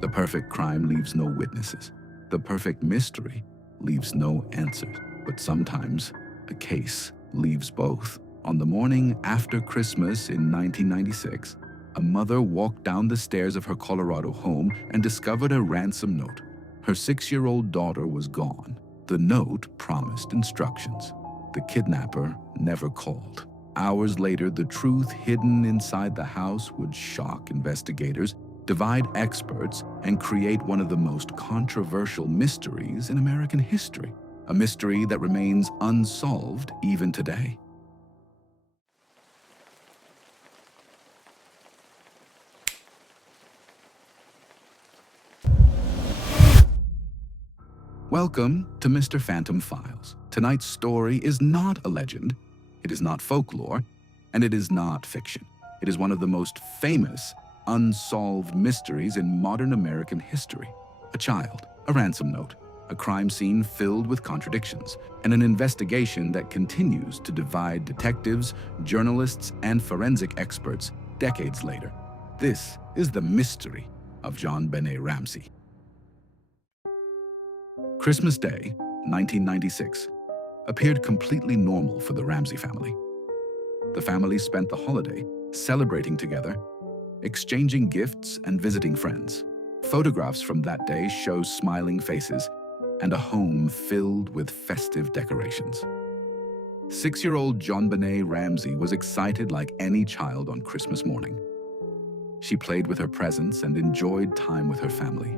The perfect crime leaves no witnesses. The perfect mystery leaves no answers. But sometimes a case leaves both. On the morning after Christmas in 1996, a mother walked down the stairs of her Colorado home and discovered a ransom note. Her 6-year-old daughter was gone. The note promised instructions. The kidnapper never called. Hours later, the truth hidden inside the house would shock investigators, divide experts, and create one of the most controversial mysteries in American history. A mystery that remains unsolved even today. Welcome to MrPhantom Files. Tonight's story is not a legend, it is not folklore, and it is not fiction. It is one of the most famous unsolved mysteries in modern American history. A child, a ransom note, a crime scene filled with contradictions, and an investigation that continues to divide detectives, journalists, and forensic experts decades later. This is the mystery of JonBenét Ramsey. Christmas Day, 1996, appeared completely normal for the Ramsey family. The family spent the holiday celebrating together, exchanging gifts and visiting friends. Photographs from that day show smiling faces and a home filled with festive decorations. 6-year-old JonBenét Ramsey was excited like any child on Christmas morning. She played with her presents and enjoyed time with her family.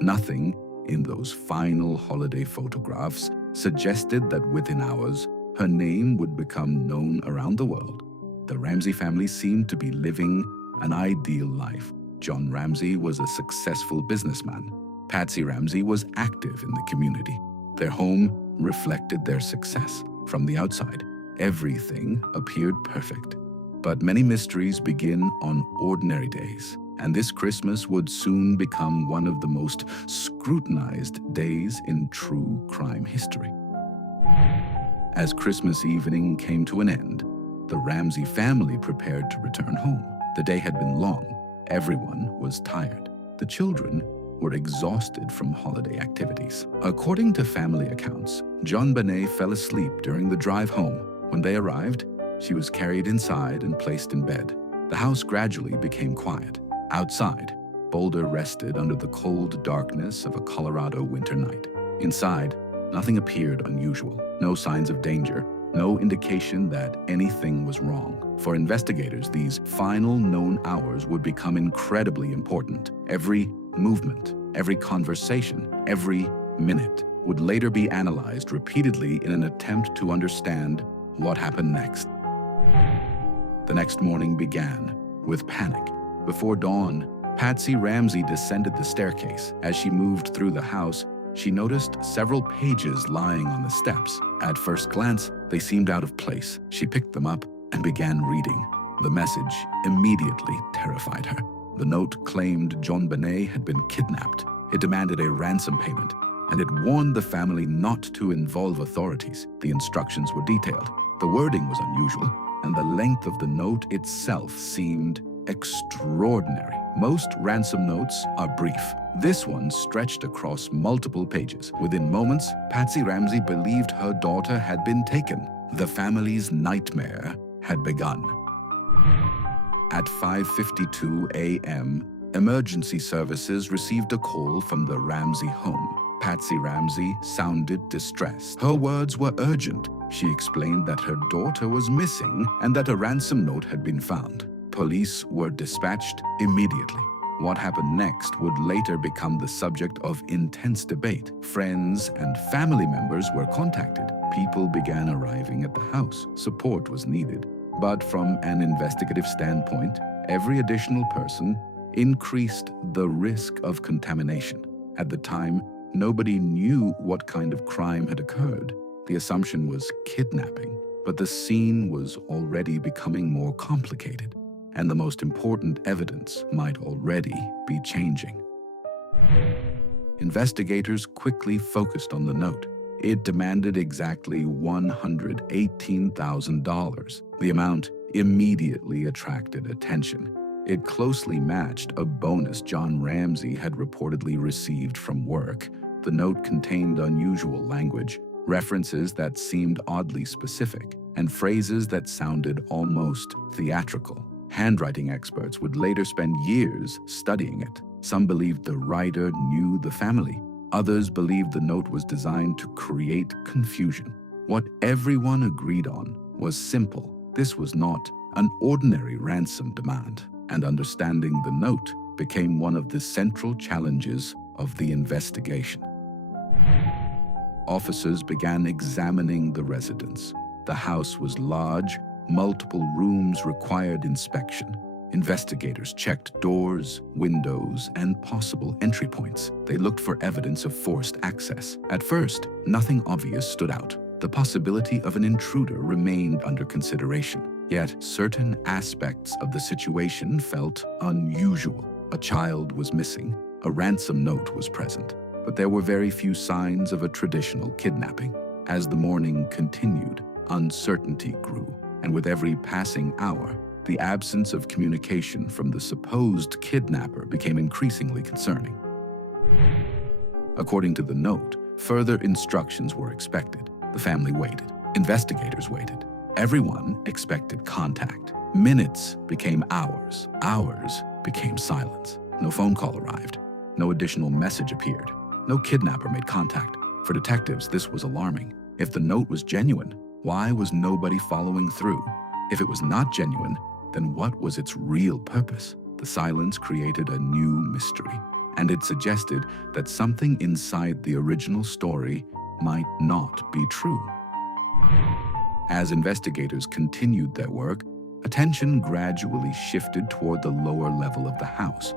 Nothing in those final holiday photographs suggested that within hours, her name would become known around the world. The Ramsey family seemed to be living an ideal life. John Ramsey was a successful businessman. Patsy Ramsey was active in the community. Their home reflected their success. From the outside, everything appeared perfect. But many mysteries begin on ordinary days, and this Christmas would soon become one of the most scrutinized days in true crime history. As Christmas evening came to an end, the Ramsey family prepared to return home. The day had been long. Everyone was tired. The children were exhausted from holiday activities. According to family accounts, JonBenét fell asleep during the drive home. When they arrived, she was carried inside and placed in bed. The house gradually became quiet. Outside, Boulder rested under the cold darkness of a Colorado winter night. Inside, nothing appeared unusual. No signs of danger, no indication that anything was wrong. For investigators, these final known hours would become incredibly important. Every movement, every conversation, every minute would later be analyzed repeatedly in an attempt to understand what happened next. The next morning began with panic. Before dawn, Patsy Ramsey descended the staircase. As she moved through the house, she noticed several pages lying on the steps. At first glance, they seemed out of place. She picked them up and began reading. The message immediately terrified her. The note claimed JonBenét had been kidnapped. It demanded a ransom payment, and it warned the family not to involve authorities. The instructions were detailed. The wording was unusual, and the length of the note itself seemed extraordinary. Most ransom notes are brief. This one stretched across multiple pages. Within moments, Patsy Ramsey believed her daughter had been taken. The family's nightmare had begun. At 5:52 a.m., emergency services received a call from the Ramsey home. Patsy Ramsey sounded distressed. Her words were urgent. She explained that her daughter was missing and that a ransom note had been found. Police were dispatched immediately. What happened next would later become the subject of intense debate. Friends and family members were contacted. People began arriving at the house. Support was needed. But from an investigative standpoint, every additional person increased the risk of contamination. At the time, nobody knew what kind of crime had occurred. The assumption was kidnapping, but the scene was already becoming more complicated, and the most important evidence might already be changing. Investigators quickly focused on the note. It demanded exactly $118,000. The amount immediately attracted attention. It closely matched a bonus John Ramsey had reportedly received from work. The note contained unusual language, references that seemed oddly specific, and phrases that sounded almost theatrical. Handwriting experts would later spend years studying it. Some believed the writer knew the family. Others believed the note was designed to create confusion. What everyone agreed on was simple. This was not an ordinary ransom demand, and understanding the note became one of the central challenges of the investigation. Officers began examining the residence. The house was large, multiple rooms required inspection. Investigators checked doors, windows, and possible entry points. They looked for evidence of forced access. At first, nothing obvious stood out. The possibility of an intruder remained under consideration. Yet, certain aspects of the situation felt unusual. A child was missing. A ransom note was present. But there were very few signs of a traditional kidnapping. As the morning continued, uncertainty grew, and with every passing hour, the absence of communication from the supposed kidnapper became increasingly concerning. According to the note, further instructions were expected. The family waited. Investigators waited. Everyone expected contact. Minutes became hours. Hours became silence. No phone call arrived. No additional message appeared. No kidnapper made contact. For detectives, this was alarming. If the note was genuine, why was nobody following through? If it was not genuine, then what was its real purpose? The silence created a new mystery, and it suggested that something inside the original story might not be true. As investigators continued their work, attention gradually shifted toward the lower level of the house.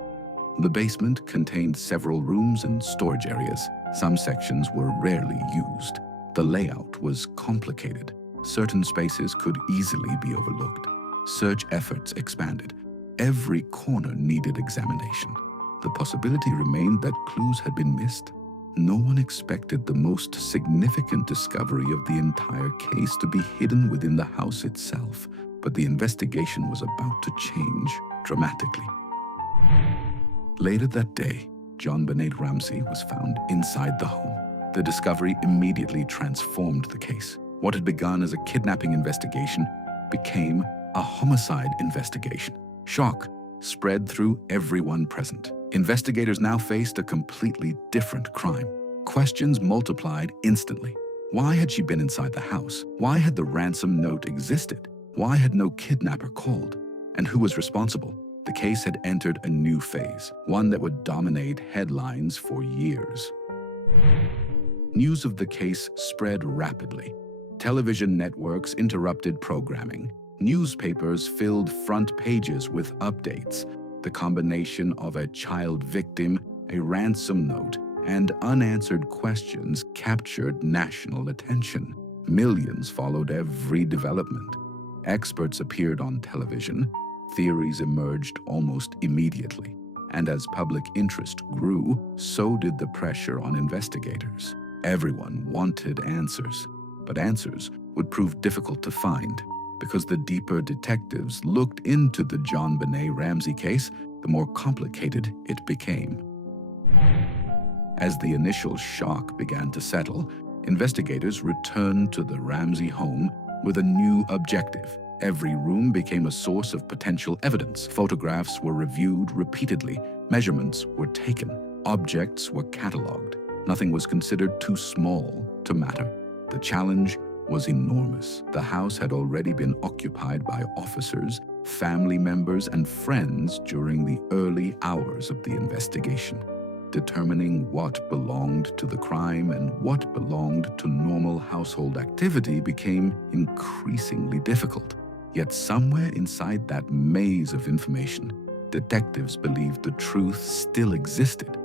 The basement contained several rooms and storage areas. Some sections were rarely used. The layout was complicated. Certain spaces could easily be overlooked. Search efforts expanded. Every corner needed examination. The possibility remained that clues had been missed. No one expected the most significant discovery of the entire case to be hidden within the house itself, but the investigation was about to change dramatically. Later that day, JonBenét Ramsey was found inside the home. The discovery immediately transformed the case. What had begun as a kidnapping investigation became a homicide investigation. Shock spread through everyone present. Investigators now faced a completely different crime. Questions multiplied instantly. Why had she been inside the house? Why had the ransom note existed? Why had no kidnapper called? And who was responsible? The case had entered a new phase, one that would dominate headlines for years. News of the case spread rapidly. Television networks interrupted programming. Newspapers filled front pages with updates. The combination of a child victim, a ransom note, and unanswered questions captured national attention. Millions followed every development. Experts appeared on television. Theories emerged almost immediately. And as public interest grew, so did the pressure on investigators. Everyone wanted answers, but answers would prove difficult to find. Because the deeper detectives looked into the JonBenét Ramsey case, the more complicated it became. As the initial shock began to settle, investigators returned to the Ramsey home with a new objective. Every room became a source of potential evidence. Photographs were reviewed repeatedly. Measurements were taken. Objects were cataloged. Nothing was considered too small to matter. The challenge was enormous. The house had already been occupied by officers, family members, and friends during the early hours of the investigation. Determining what belonged to the crime and what belonged to normal household activity became increasingly difficult. Yet somewhere inside that maze of information, detectives believed the truth still existed.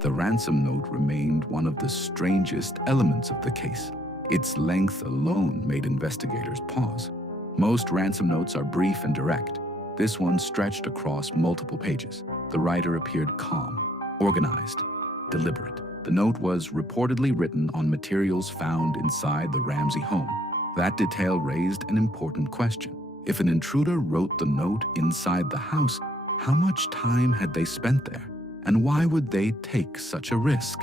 The ransom note remained one of the strangest elements of the case. Its length alone made investigators pause. Most ransom notes are brief and direct. This one stretched across multiple pages. The writer appeared calm, organized, deliberate. The note was reportedly written on materials found inside the Ramsey home. That detail raised an important question. If an intruder wrote the note inside the house, how much time had they spent there? And why would they take such a risk?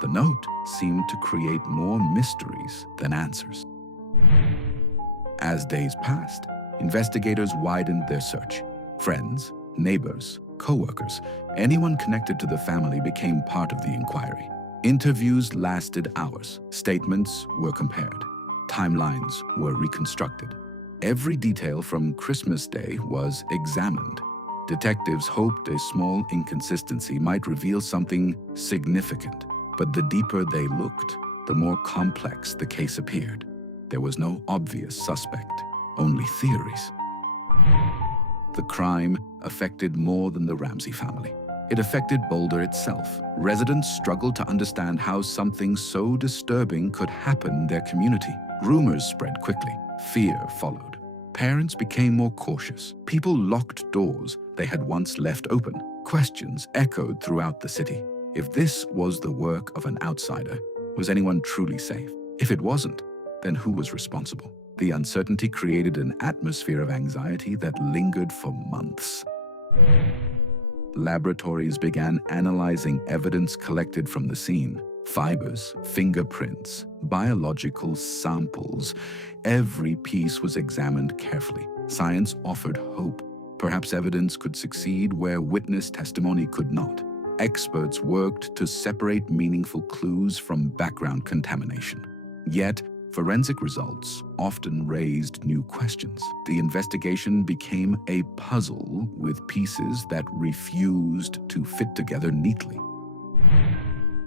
The note seemed to create more mysteries than answers. As days passed, investigators widened their search. Friends, neighbors, co-workers, anyone connected to the family became part of the inquiry. Interviews lasted hours. Statements were compared. Timelines were reconstructed. Every detail from Christmas Day was examined. Detectives hoped a small inconsistency might reveal something significant, but the deeper they looked, the more complex the case appeared. There was no obvious suspect, only theories. The crime affected more than the Ramsey family. It affected Boulder itself. Residents struggled to understand how something so disturbing could happen in their community. Rumors spread quickly. Fear followed. Parents became more cautious. People locked doors they had once left open. Questions echoed throughout the city. If this was the work of an outsider, was anyone truly safe? If it wasn't, then who was responsible? The uncertainty created an atmosphere of anxiety that lingered for months. Laboratories began analyzing evidence collected from the scene. Fibers, fingerprints, biological samples. Every piece was examined carefully. Science offered hope. Perhaps evidence could succeed where witness testimony could not. Experts worked to separate meaningful clues from background contamination. Yet, forensic results often raised new questions. The investigation became a puzzle with pieces that refused to fit together neatly.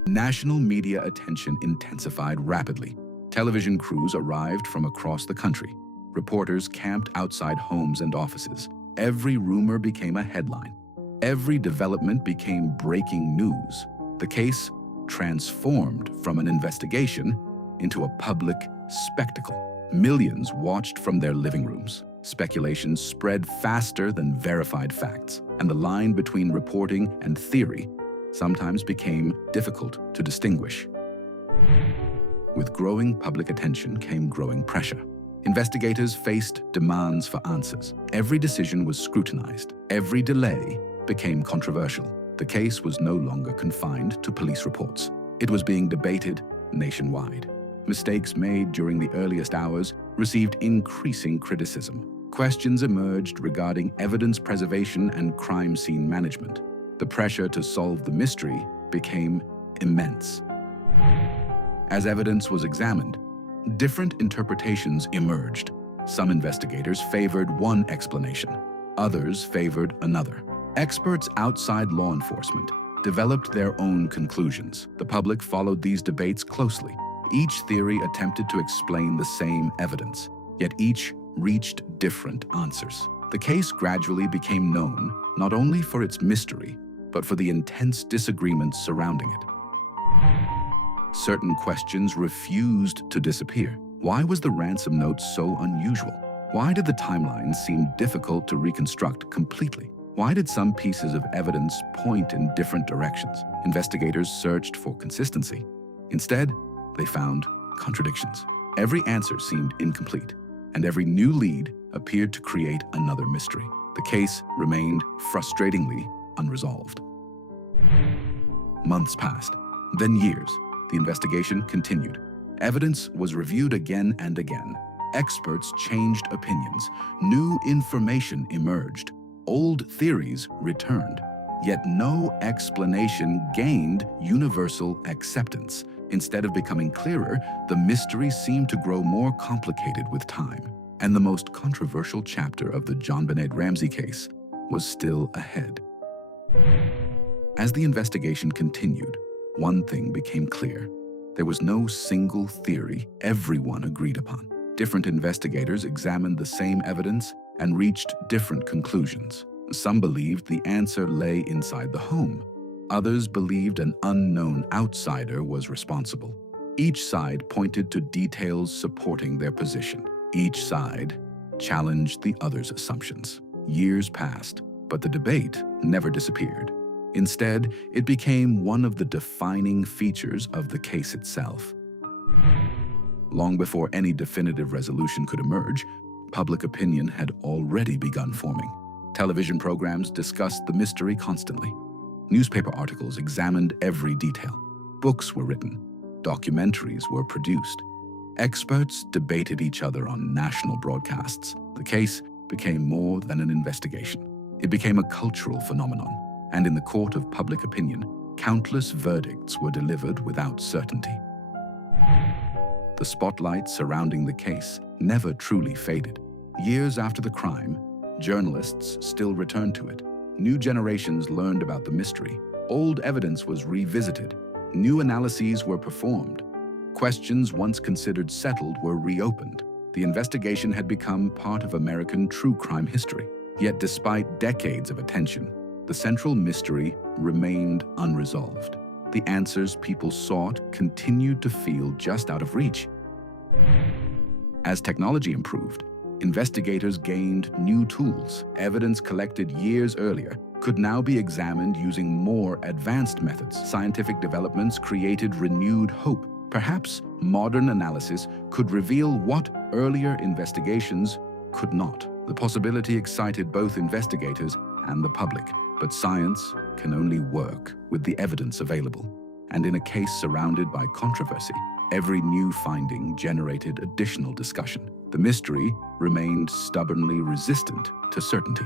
National media attention intensified rapidly. Television crews arrived from across the country. Reporters camped outside homes and offices. Every rumor became a headline. Every development became breaking news. The case transformed from an investigation into a public spectacle. Millions watched from their living rooms. Speculation spread faster than verified facts, and the line between reporting and theory sometimes became difficult to distinguish. With growing public attention came growing pressure. Investigators faced demands for answers. Every decision was scrutinized. Every delay became controversial. The case was no longer confined to police reports. It was being debated nationwide. Mistakes made during the earliest hours received increasing criticism. Questions emerged regarding evidence preservation and crime scene management. The pressure to solve the mystery became immense. As evidence was examined, different interpretations emerged. Some investigators favored one explanation, others favored another. Experts outside law enforcement developed their own conclusions. The public followed these debates closely. Each theory attempted to explain the same evidence, yet each reached different answers. The case gradually became known not only for its mystery, but for the intense disagreements surrounding it. Certain questions refused to disappear. Why was the ransom note so unusual? Why did the timeline seem difficult to reconstruct completely? Why did some pieces of evidence point in different directions? Investigators searched for consistency. Instead, they found contradictions. Every answer seemed incomplete, and every new lead appeared to create another mystery. The case remained frustratingly unresolved. Months passed, then years. The investigation continued. Evidence was reviewed again and again. Experts changed opinions. New information emerged. Old theories returned. Yet no explanation gained universal acceptance. Instead of becoming clearer, the mystery seemed to grow more complicated with time. And the most controversial chapter of the JonBenét Ramsey case was still ahead. As the investigation continued, one thing became clear. There was no single theory everyone agreed upon. Different investigators examined the same evidence and reached different conclusions. Some believed the answer lay inside the home. Others believed an unknown outsider was responsible. Each side pointed to details supporting their position. Each side challenged the other's assumptions. Years passed, but the debate never disappeared. Instead, it became one of the defining features of the case itself. Long before any definitive resolution could emerge, Public opinion had already begun forming. Television programs discussed the mystery constantly. Newspaper articles examined every detail. Books were written. Documentaries were produced. Experts debated each other on national broadcasts. The case became more than an investigation. It became a cultural phenomenon, and in the court of public opinion, countless verdicts were delivered without certainty. The spotlight surrounding the case never truly faded. Years after the crime, journalists still returned to it. New generations learned about the mystery. Old evidence was revisited. New analyses were performed. Questions once considered settled were reopened. The investigation had become part of American true crime history. Yet despite decades of attention, the central mystery remained unresolved. The answers people sought continued to feel just out of reach. As technology improved, investigators gained new tools. Evidence collected years earlier could now be examined using more advanced methods. Scientific developments created renewed hope. Perhaps modern analysis could reveal what earlier investigations could not. The possibility excited both investigators and the public, but science can only work with the evidence available. And in a case surrounded by controversy, every new finding generated additional discussion. The mystery remained stubbornly resistant to certainty.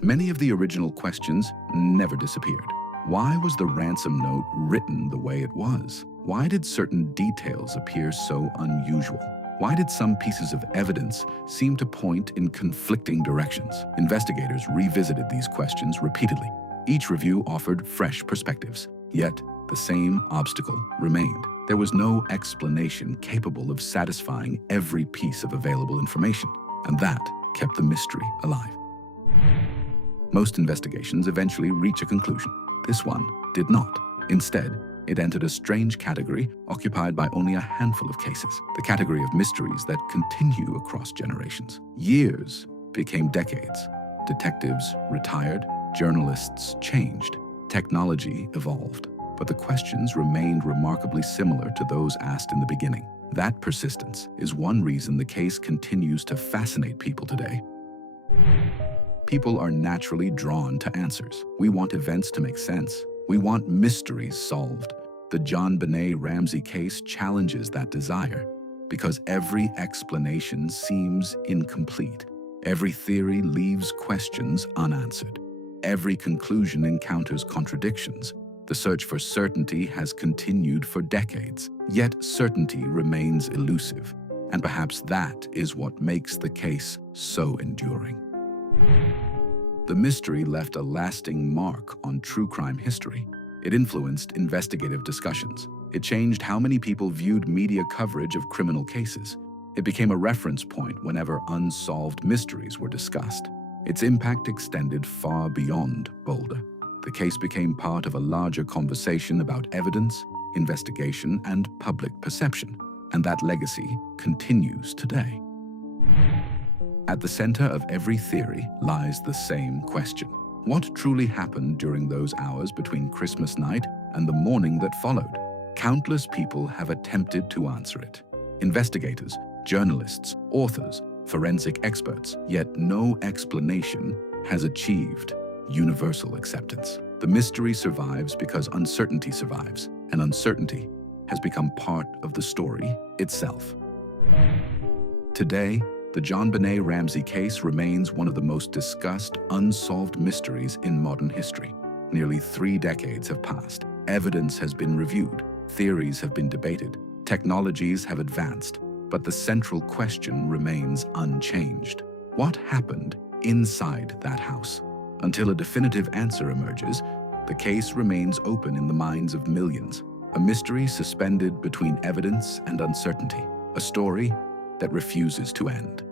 Many of the original questions never disappeared. Why was the ransom note written the way it was? Why did certain details appear so unusual? Why did some pieces of evidence seem to point in conflicting directions? Investigators revisited these questions repeatedly. Each review offered fresh perspectives, yet the same obstacle remained. There was no explanation capable of satisfying every piece of available information, and that kept the mystery alive. Most investigations eventually reach a conclusion. This one did not. Instead, it entered a strange category occupied by only a handful of cases, the category of mysteries that continue across generations. Years became decades. Detectives retired, journalists changed, technology evolved, but the questions remained remarkably similar to those asked in the beginning. That persistence is one reason the case continues to fascinate people today. People are naturally drawn to answers. We want events to make sense. We want mysteries solved. The JonBenét Ramsey case challenges that desire because every explanation seems incomplete. Every theory leaves questions unanswered. Every conclusion encounters contradictions. The search for certainty has continued for decades, yet certainty remains elusive. And perhaps that is what makes the case so enduring. The mystery left a lasting mark on true crime history. It influenced investigative discussions. It changed how many people viewed media coverage of criminal cases. It became a reference point whenever unsolved mysteries were discussed. Its impact extended far beyond Boulder. The case became part of a larger conversation about evidence, investigation, and public perception, and that legacy continues today. At the center of every theory lies the same question. What truly happened during those hours between Christmas night and the morning that followed? Countless people have attempted to answer it. Investigators, journalists, authors, forensic experts, yet no explanation has achieved universal acceptance. The mystery survives because uncertainty survives, and uncertainty has become part of the story itself. Today, the JonBenét Ramsey case remains one of the most discussed unsolved mysteries in modern history. Nearly 3 decades have passed. Evidence has been reviewed. Theories have been debated. Technologies have advanced. But the central question remains unchanged. What happened inside that house? Until a definitive answer emerges, the case remains open in the minds of millions. A mystery suspended between evidence and uncertainty. A story that refuses to end.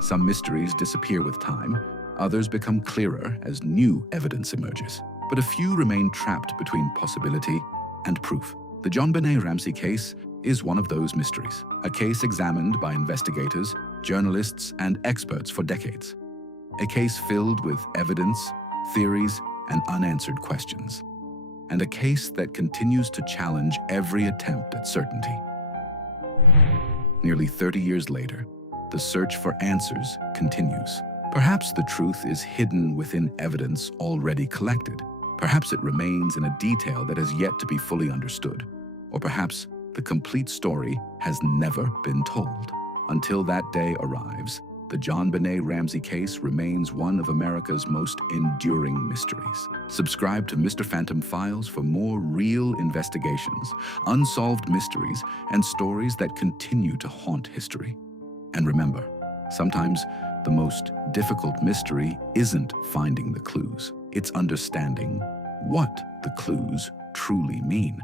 Some mysteries disappear with time, others become clearer as new evidence emerges. But a few remain trapped between possibility and proof. The JonBenét Ramsey case is one of those mysteries, a case examined by investigators, journalists, and experts for decades. A case filled with evidence, theories, and unanswered questions. And a case that continues to challenge every attempt at certainty. Nearly 30 years later, the search for answers continues. Perhaps the truth is hidden within evidence already collected. Perhaps it remains in a detail that has yet to be fully understood. Or perhaps the complete story has never been told. Until that day arrives, the JonBenét Ramsey case remains one of America's most enduring mysteries. Subscribe to MrPhantom Files for more real investigations, unsolved mysteries, and stories that continue to haunt history. And remember, sometimes the most difficult mystery isn't finding the clues, it's understanding what the clues truly mean.